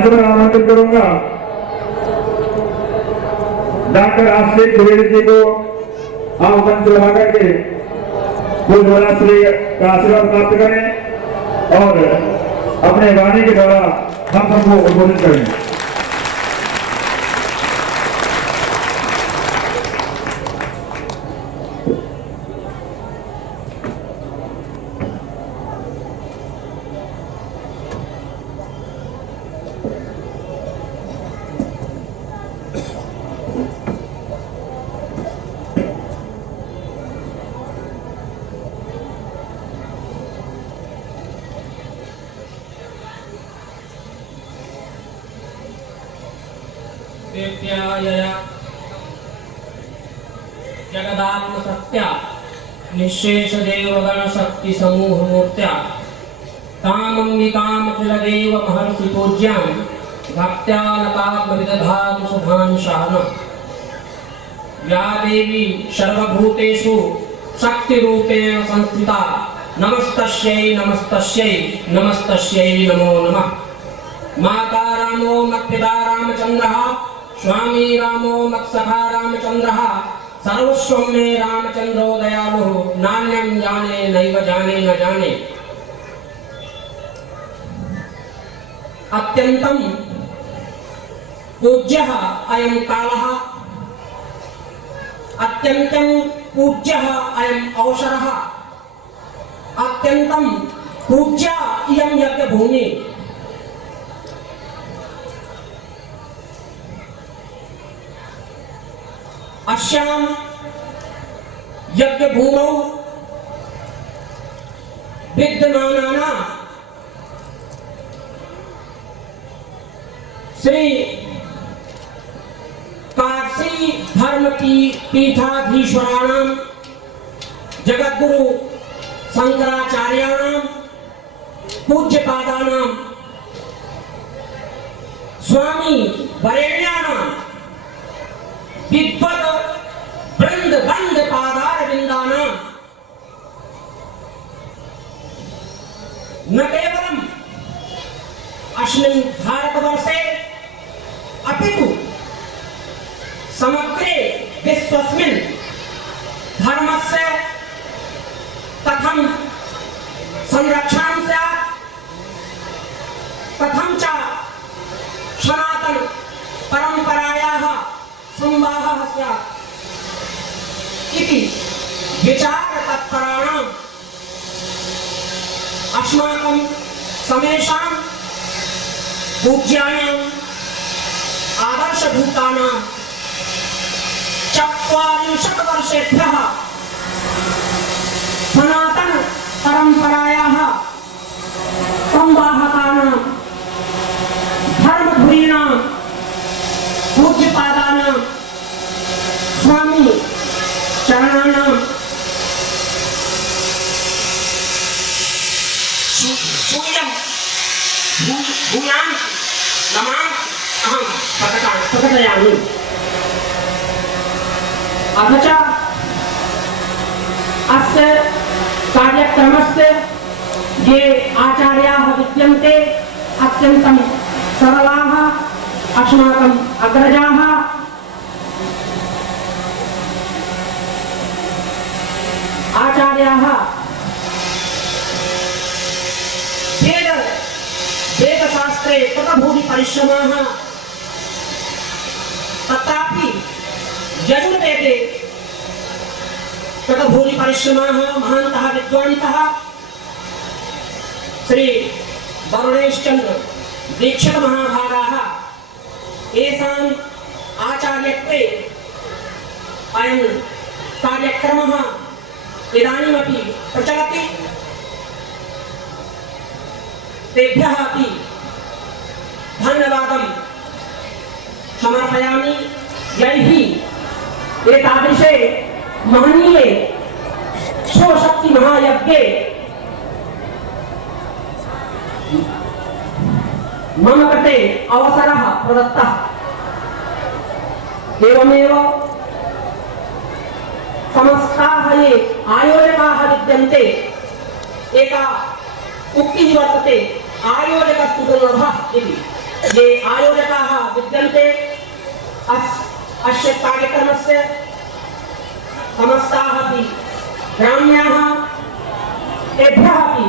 मंच पर आमंत्रित करूंगा डॉक्टर आशीष द्विवेदी जी को। आप मंच लगा करके गुरुद्वारा श्री का आशीर्वाद प्राप्त करें और अपने वाणी के द्वारा हम सबको उद्बोधित करें। जगदात्म सत्या निशेष देवगण शक्ति समूह मूर्त्या तामंबिकाम अखिल देव महर्षि पूज्यां भक्त्या नतात्म विदधातु सुधान शाहना या देवी सर्वभूतेषु शक्ति रूपेण संस्थिता नमस्तस्यै नमस्तस्यै नमस्तस्यै नमो नमः। माता रामो मत्पिता रामचंद्रः स्वामी रामो मत्सखा रामचंद्रः सर्वस्वं मे रामचंद्रो दयालुः नान्यं जाने नैव जाने न जाने। अत्यंतं पूज्यः अयं कालः अत्यंतं पूज्यः अयं अवसरः अत्यंतं पूज्या इयं यज्ञभूमि। अस्यां यज्ञभूमौ विद्यमानानां श्री काशी धर्म की पीठाधीश्वराणां जगद्गुरु शंकराचार्याणां पूज्यपादानां स्वामी वरेण्यानां विद्वद वृंद बंद पादार विंदानां न केवलम अस्मिन् भारतवर्षे अपितु समग्रे विश्वस्मिन् धर्मस्य कथं संरक्षणं स्यात् कथं च सनातन परंपरायाः संवाहः स्यात् इति विचारतत्पराणाम् अस्माकं समेषां पूज्यानाम् आदर्शभूतानां 40 वर्षेभ्यः सनातन परंपरायाः संवाहकानां धर्मधुरीणां पूज्यपादानां स्वामी चरणानां भूयां नमां अहं प्रकटयामि। अथ च अस्य कार्यक्रमस्य ये आचार्याः विद्यन्ते अत्यन्तं सरलाः अस्माकम् अग्रजाः आचार्याः वेदशास्त्रे कृतभूरि परिश्रमाः तत्रापि यजुर्वेदे कृतभूरि परिश्रमाः महान्तः विद्वांसः श्री वरुणेशचंद्र दीक्षित महाभागाः एषाम् आचार्यत्वे अयं कार्यक्रमः इदानीमपि प्रचलति। तेभ्यः अपि धन्यवादं समर्पयामि। यैः एतादृशे महनीये स्वशक्ति महायज्ञे मम कृते अवसरः प्रदत्तः। एवमेव समस्ताः ये आयोजकाः विद्यन्ते एका उक्तिः वर्तते आयोजकस्तु दुर्लभः इति। ये आयोजकाः विद्यन्ते अस्य कार्यक्रमस्य समस्ताः अपि ग्राम्याः तेभ्यः अपि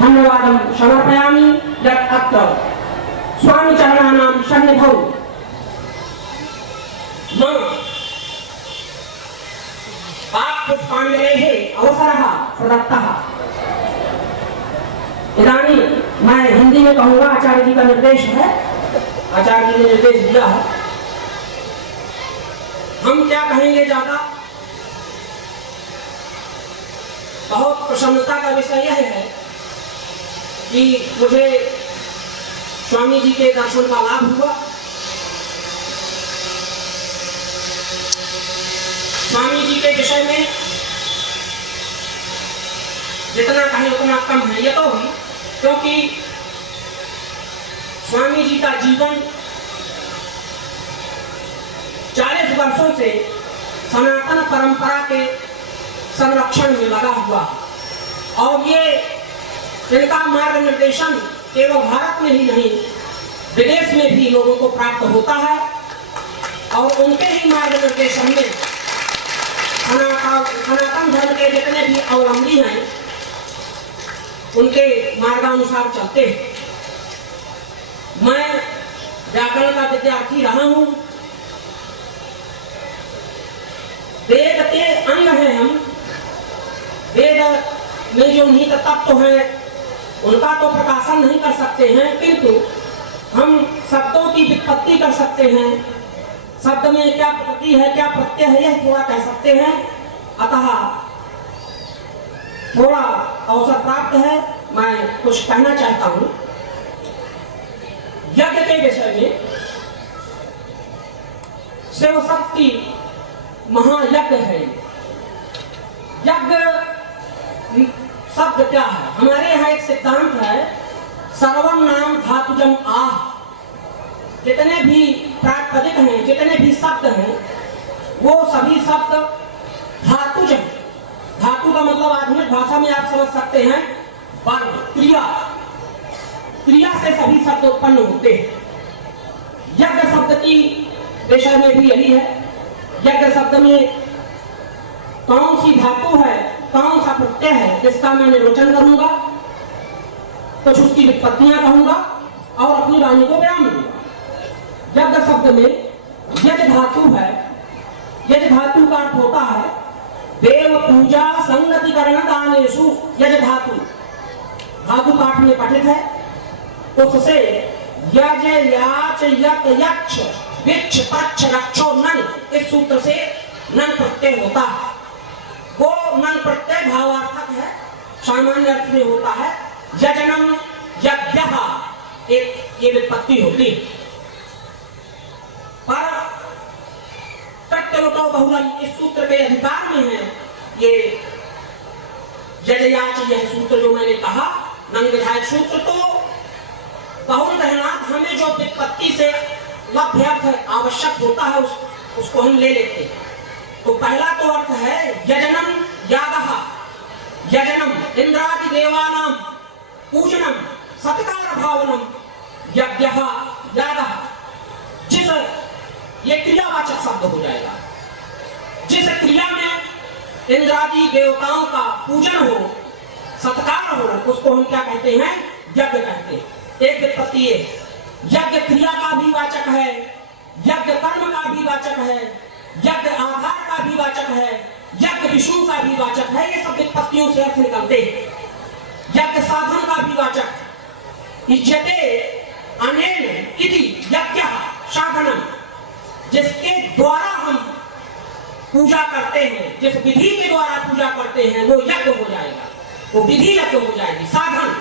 धन्यवादं समर्पयामि यत् अत्र स्वामिचरणानां सन्निधौ मम पाठपुष्पाञ्जलेः अवसरः प्रदत्तः। इदानीं मैं हिंदी में कहूँगा, आचार्य जी का निर्देश है, आचार्य जी ने निर्देश दिया है। हम क्या कहेंगे ज्यादा, बहुत प्रसन्नता का विषय यह है कि मुझे स्वामी जी के दर्शन का लाभ हुआ। स्वामी जी के विषय में जितना कहें उतना कम है। ये तो ही क्योंकि स्वामी जी का जीवन 40 वर्षों से सनातन परंपरा के संरक्षण में लगा हुआ है और ये इनका मार्गनिर्देशन केवल भारत में ही नहीं विदेश में भी लोगों को प्राप्त होता है और उनके ही मार्गनिर्देशन में सनातन धर्म के जितने भी अवलंबी हैं उनके मार्गानुसार चलते हैं। मैं व्याकरण का विद्यार्थी रहा हूं। वेद के अंग हैं हम। वेद में जो निहित तत्व हैं उनका तो प्रकाशन नहीं कर सकते हैं, किंतु हम शब्दों की व्युत्पत्ति कर सकते हैं। शब्द में क्या प्रकृति है, क्या प्रत्यय है, यह थोड़ा कह सकते हैं। अतः थोड़ा अवसर प्राप्त है, मैं कुछ कहना चाहता हूं यज्ञ के विषय में। शिव शक्ति महायज्ञ है। यज्ञ शब्द क्या है? हमारे यहाँ एक सिद्धांत है, सर्वम नाम धातुजम आह। जितने भी प्रातिपदिक हैं, जितने भी शब्द हैं, वो सभी शब्द धातुज हैं। धातु का मतलब आधुनिक भाषा में आप समझ सकते हैं वर्ग, क्रिया। क्रिया से सभी शब्द उत्पन्न होते हैं। यज्ञ शब्द की विषय में भी यही है। यज्ञ शब्द में कौन सी धातु है, कौन सा प्रत्यय है, इसका मैं निर्वचन करूंगा, कुछ उसकी व्युत्पत्तियां कहूंगा और अपनी वाणी को विराम दूंगा। यज्ञ शब्द में यज धातु है। यज धातु का अर्थ होता है देव पूजा संगतिकरण दानेषु। यज धातु धातु पाठ में पठित है। उससे यज याच यक यक्ष विक्ष पक्ष रक्षो नन, इस सूत्र से नन प्रत्यय होता है। वो नन प्रत्यय भावार्थक है, सामान्य अर्थ में होता है यजनम यज्ञः, ये व्युत्पत्ति होती है। पर तत्वतो बहुलम इस सूत्र के अधिकार में है। ये यजयाच यह सूत्र जो मैंने कहा, नंग विधायक सूत्र, तो बहुल कहना हमें जो व्युत्पत्ति से लभ्य अर्थ आवश्यक होता है उसको हम ले लेते हैं। तो पहला तो अर्थ है यजनम यागः। यजनम इंद्रादि देवानां पूजनम सत्कार भावनम यज्ञः यागः। जिस ये क्रियावाचक शब्द हो जाएगा। जिस क्रिया में इंद्रादि देवताओं का पूजन हो, सत्कार हो, उसको हम क्या कहते हैं? यज्ञ कहते हैं। एक व्युत्पत्ति यज्ञ क्रिया का भी वाचक है, यज्ञ कर्म का भी वाचक है, यज्ञ आधार का भी वाचक है, यज्ञ विषु का भी वाचक है। ये सब व्युत्पत्तियों से अर्थ निकलते हैं। यज्ञ साधन का भी वाचक इज्जते अनेन इति यज्ञः साधनम। जिसके द्वारा हम पूजा करते हैं, जिस विधि के द्वारा पूजा करते हैं, वो यज्ञ हो जाएगा, वो विधि यज्ञ हो जाएगी, साधन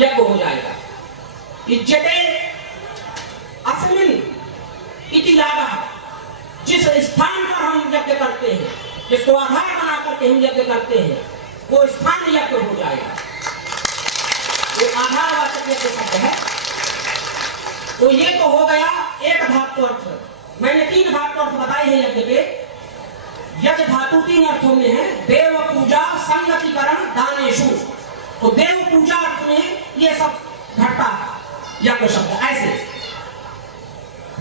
यज्ञ हो जाएगा। इज्जते अस्मिन् इति यागः। जिस स्थान पर हम यज्ञ करते हैं, जिसको आधार बना करके हम यज्ञ करते हैं, वो स्थान यज्ञ हो जाएगा। वो आधारवाचक यज्ञ शब्द है। तो ये तो हो गया एक धातु अर्थ। मैंने 3 धातु अर्थ बताए हैं यज्ञ के। यज धातु 3 अर्थों में है, देव पूजा संगतिकरण दानेषु। तो देव पूजा अर्थ में ये सब घटता है। यज्ञ शब्द ऐसे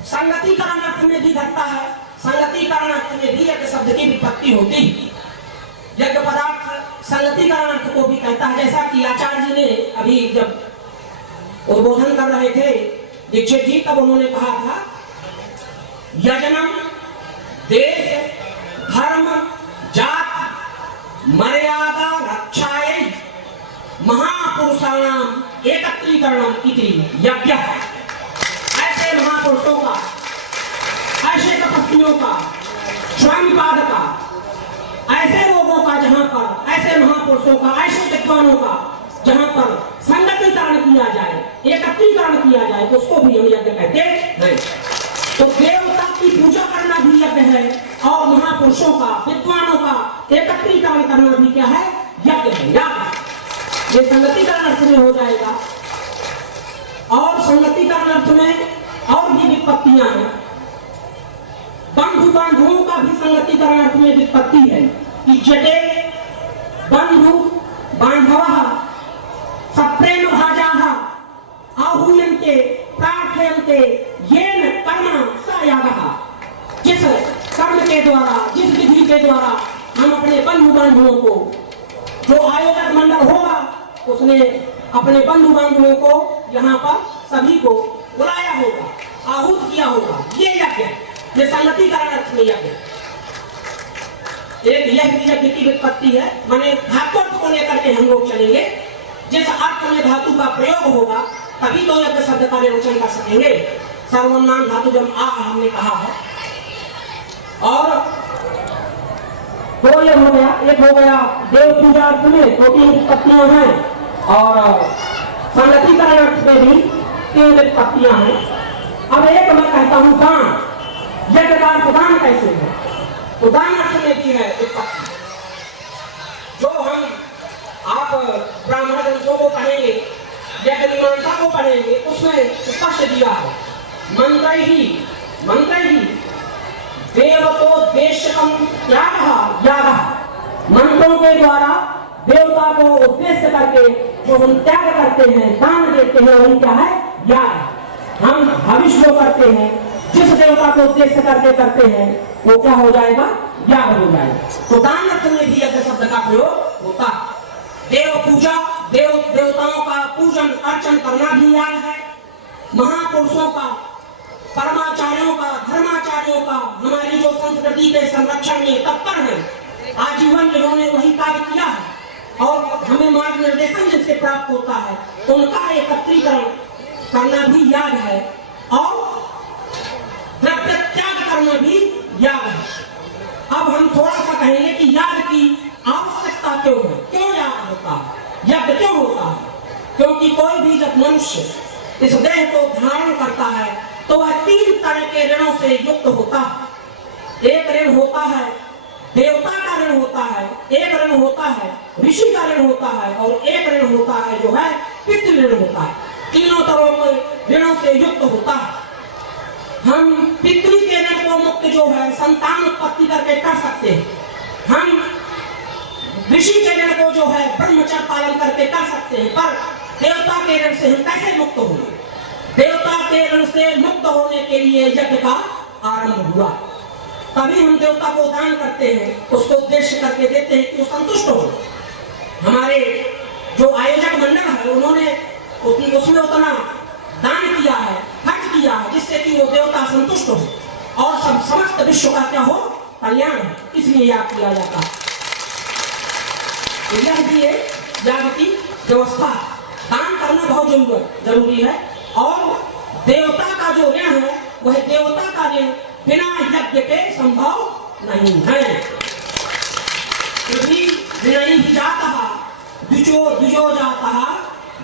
संगतिकरण अर्थ में भी घटता है, संगतिकरण अर्थ में भी यज्ञ शब्द की विपत्ति होती। यज्ञ पदार्थ संगतिकरण अर्थ को भी कहता है, जैसा कि आचार्य जी ने अभी जब उद्बोधन कर रहे थे दीक्षित जी, तब उन्होंने कहा था यजनम देश धर्म जात मर्यादा रक्षायै महापुरुषाणाम एकत्रीकरणम इति यज्ञ। ऐसे महापुरुषों का, ऐसे तपस्वियों का, स्वामीपाद का, ऐसे लोगों का जहां पर, ऐसे महापुरुषों का, ऐसे विद्वानों का जहां पर संगतिकरण किया जाए, एकत्रीकरण किया जाए, उसको भी हम यज्ञ कहते हैं। तो देवता की पूजा करना भी यज्ञ है और महापुरुषों का, विद्वानों का एकत्रीकरण करना भी क्या है? यज्ञ है। यज्ञ ये संगतिकरण अर्थ में हो जाएगा। और संगतिकरण अर्थ में और भी विपत्तियां हैं। बंधु बांधवों का भी संगतिकरण अर्थ में विपत्ति है। इज्जते बंधु बांधवः सप्रेम भाजाः आहूयन्ते प्रार्थयन्ते येन कर्मणा स यागः। जिस कर्म के द्वारा, जिस विधि के द्वारा हम अपने बंधु बांधवों को, जो आयोजक मंडल होगा उसने अपने बंधु बांधवों को यहाँ पर सभी को बुलाया होगा, आहूत किया होगा, ये यज्ञ, ये संगतिकरण अर्थ में यज्ञ। एक यह यज्ञ की विपत्ति है, माने धातु को लेकर के हम लोग चलेंगे। जिस अर्थ में धातु का प्रयोग होगा तभी तो यज्ञ शब्द का निर्वचन कर सकेंगे। सर्वनाम धातु जब आ हमने कहा है। और तो ये हो गया, एक हो गया देव पूजा अर्थ में 2-3 विपत्तियां हैं और संगतिकरण अर्थ में भी 3 विपत्तियां हैं। अब एक मैं कहता हूं दान। यज्ञ का दान कैसे है? तो दान अर्थ में भी है विपत्ति। जो हम आप ब्राह्मण ग्रंथों को पढ़ेंगे, यज्ञ मीमांसा को पढ़ेंगे, उसमें स्पष्ट दिया है मंत्र ही देवतोद्देश्यकम यागः। मंत्रों के द्वारा देवता को उद्देश्य करके जो हम त्याग करते हैं, दान देते हैं, वही क्या है? याग। हम भविष्य करते हैं, जिस देवता को उद्देश्य करके करते हैं वो क्या हो जाएगा? याग हो जाएगा। तो दान अर्थ में भी यज्ञ शब्द का प्रयोग होता है। देव पूजा, देवताओं का पूजन अर्चन करना भी याग है। महापुरुषों का, परमाचार्यों का, धर्माचार्यों का, हमारी जो संस्कृति के संरक्षण में तत्पर है, आजीवन जिन्होंने वही कार्य किया है और हमें मार्ग निर्देशन जिनसे प्राप्त होता है, उनका एकत्रीकरण करना भी याग है और द्रव्य त्याग करना भी याग है। अब हम थोड़ा सा कहेंगे कि याग की आवश्यकता क्यों है, क्यों याग होता है, यज्ञ क्यों होता है? क्योंकि कोई भी जब मनुष्य इस देह को धारण करता है तो वह 3 तरह के ऋणों से युक्त होता है। एक ऋण होता है देवता का ऋण होता है, एक ऋण होता है ऋषि का ऋण होता है और एक ऋण होता है जो है पितृ ऋण होता है। तीनों तरह के ऋणों से युक्त होता है। हम पितृ के ऋण को मुक्त जो है संतान उत्पत्ति करके कर सकते हैं। हम ऋषि के ऋण को जो है ब्रह्मचर्य पालन करके कर सकते हैं। पर देवता के ऋण से हम कैसे मुक्त होंगे? देवता के ऋण से मुक्त होने के लिए यज्ञ का आरंभ हुआ। तभी हम देवता को दान करते हैं, उसको उद्देश्य करके देते हैं कि वो संतुष्ट हो। हमारे जो आयोजक मंडल है उन्होंने उसमें उतना दान किया है, खर्च किया है, जिससे कि वो देवता संतुष्ट हो और समस्त विश्व का क्या हो? कल्याण। इसलिए याग किया जाता है। यह भी है याग की व्यवस्था। दान करना बहुत जरूरी है और देवता का जो ऋण है वह देवता का ऋण बिना यज्ञ के संभव नहीं है। यदि ऋणी जातः द्विजो जातः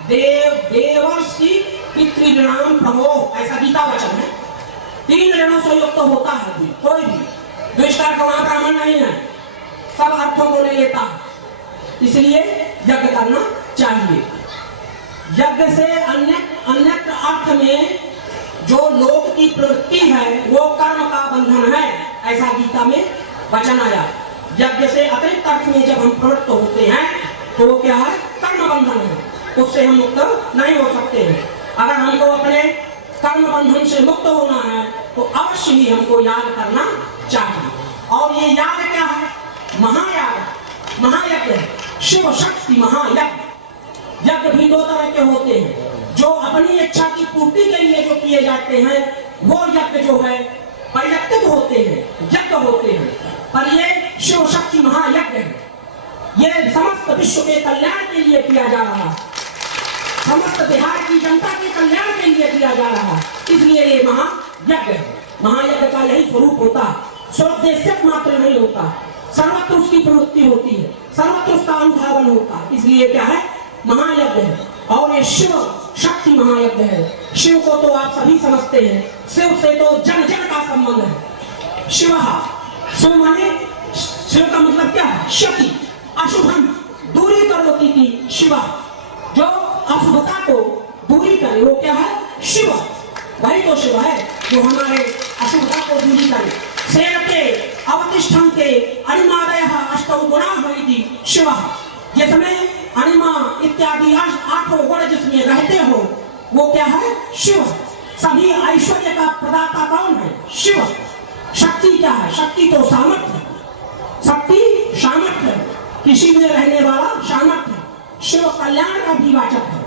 देवर्षि पितृणाम प्रभो, ऐसा गीता वचन है। 3 ऋणों से युक्त होता है कोई भी। द्विष्कार का वहां ब्राह्मण नहीं है, सब अर्थों को ले लेता है। इसलिए यज्ञ करना चाहिए। यज्ञ से अन्य अर्थ में जो लोक की प्रवृत्ति है वो कर्म का बंधन है, ऐसा गीता में वचन आया। यज्ञ से अतिरिक्त अर्थ में जब हम प्रवृत्त होते हैं तो वो क्या है? कर्म बंधन है, उससे हम मुक्त नहीं हो सकते हैं। अगर हमको अपने कर्म बंधन से मुक्त होना है तो अवश्य ही हमको याद करना चाहिए। और ये याद क्या है? महायाग, महायज्ञ, शिव शक्ति महायज्ञ। यज्ञ भी दो तरह के होते हैं, जो अपनी इच्छा की पूर्ति के लिए जो किए जाते हैं वो यज्ञ जो है परिलक्षित होते हैं, यज्ञ होते हैं। पर ये शिव शक्ति महायज्ञ है, ये समस्त विश्व के कल्याण के लिए किया जा रहा है, समस्त बिहार की जनता के कल्याण के लिए किया जा रहा है, इसलिए ये महायज्ञ है। महायज्ञ का यही स्वरूप होता है, स्वोद्देश्य मात्र नहीं होता, सर्वत्र उसकी प्रवृत्ति होती है, सर्वत्र उसका अनुधावन होता है, इसलिए क्या है? महायज्ञ है। और ये शिव शक्ति महायज्ञ है। शिव को तो आप सभी समझते हैं, शिव से तो जन जन का संबंध है। शिव, शिव माने, शिव का मतलब क्या है? शक्ति, अशुभम दूरी करोति थी शिव, जो अशुभता को दूरी करे वो क्या है? शिव। वही तो शिव है जो हमारे अशुभता को दूरी करे। सेवते अवतिष्ठन्ते अनिमादयः अष्टौ गुणाः इति शिव। जिसमें अनिमा इत्यादि आठों गुण जिसमें रहते हो वो क्या है? शिव। सभी ऐश्वर्य का प्रदाता कौन है? शिव। शक्ति क्या है? शक्ति तो सामर्थ्य, शक्ति सामर्थ्य, किसी में रहने वाला सामर्थ्य। शिव कल्याण का भी वाचक है,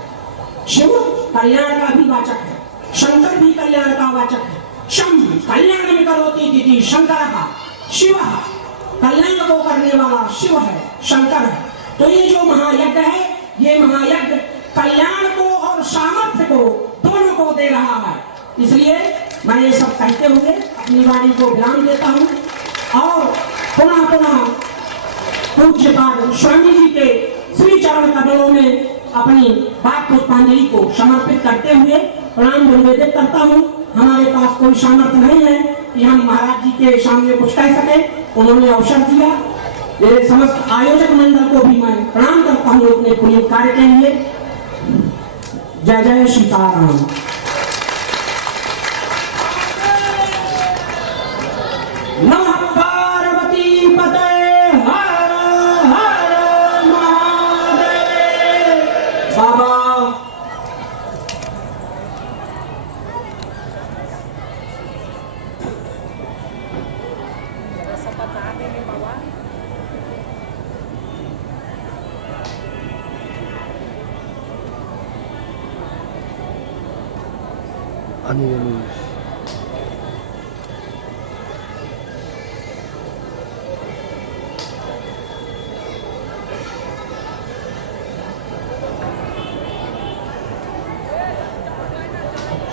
शिव कल्याण का भी वाचक है, शंकर भी कल्याण का वाचक है। शम कल्याण करोति इति शंकर, शिव कल्याण को करने वाला शिव है, शंकर है। तो ये जो महायज्ञ है, ये महायज्ञ कल्याण को और सामर्थ्य को दोनों को दे रहा है। इसलिए मैं ये सब कहते हुए अपनी वाणी को विराम देता हूँ और पुनः पुनः पूज्यपाद स्वामी जी के श्री चरण कमलों में अपनी बात पुष्पांजलि को समर्पित करते हुए प्रणाम निवेदित करता हूँ। हमारे पास कोई सामर्थ्य नहीं है कि हम महाराज जी के सामने कुछ कह सके, उन्होंने अवसर दिया। ये समस्त आयोजक मंडल को भी मैं प्रणाम करता हूँ अपने पुण्य कार्य के लिए। जय जय सीताराम। नमः पार्वती पते हर हर महादेव। बाबा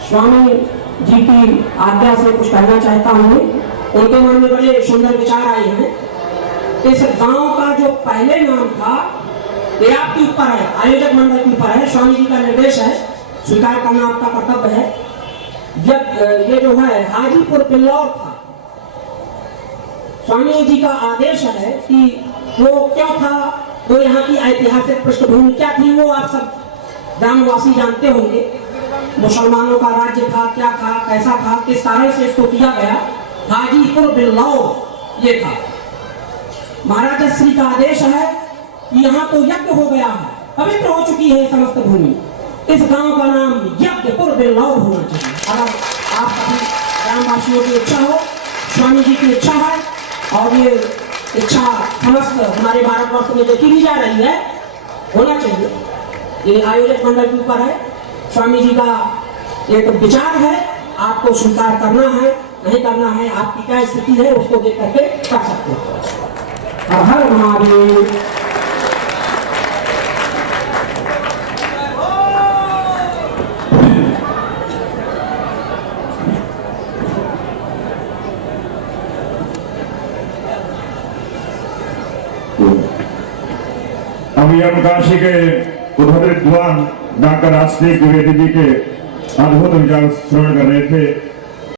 स्वामी जी की आज्ञा से कुछ कहना चाहता हूँ। उनके मन में बड़े सुंदर विचार आए हैं। इस गांव का जो पहले नाम था ये आपके ऊपर है, आयोजक मंडल के ऊपर है, स्वामी जी का निर्देश है, स्वीकार करना आपका कर्तव्य है। जब ये जो है हाजीपुर बिल्लौर था, स्वामी जी का आदेश है कि वो क्या था, वो यहाँ की ऐतिहासिक पृष्ठभूमि क्या थी वो आप सब ग्रामवासी जानते होंगे। मुसलमानों का राज्य था, क्या था, कैसा था, किस कारण से इसको किया गया। हाजीपुर बिल्लौर ये था। महाराज श्री का आदेश है कि यहाँ तो यज्ञ हो गया है, पवित्र हो चुकी है समस्त भूमि, इस गांव का नाम यज्ञपुर बिल्लौर होना चाहिए। अगर आप सभी ग्रामवासियों की इच्छा हो, स्वामी जी की इच्छा है और ये इच्छा समस्त हमारे भारतवर्ष में देखी भी जा रही है, होना चाहिए। ये आयोजक मंडल के ऊपर है, स्वामी जी का ये तो विचार है, आपको स्वीकार करना है नहीं करना है, आपकी क्या स्थिति है उसको देख करके कर सकते हैं। हर हर महादेव। अभी हम काशी के उद्धव विद्वान डॉक्टर आस्तिक द्विवेदी जी के अद्भुत विचार श्रवण कर रहे थे।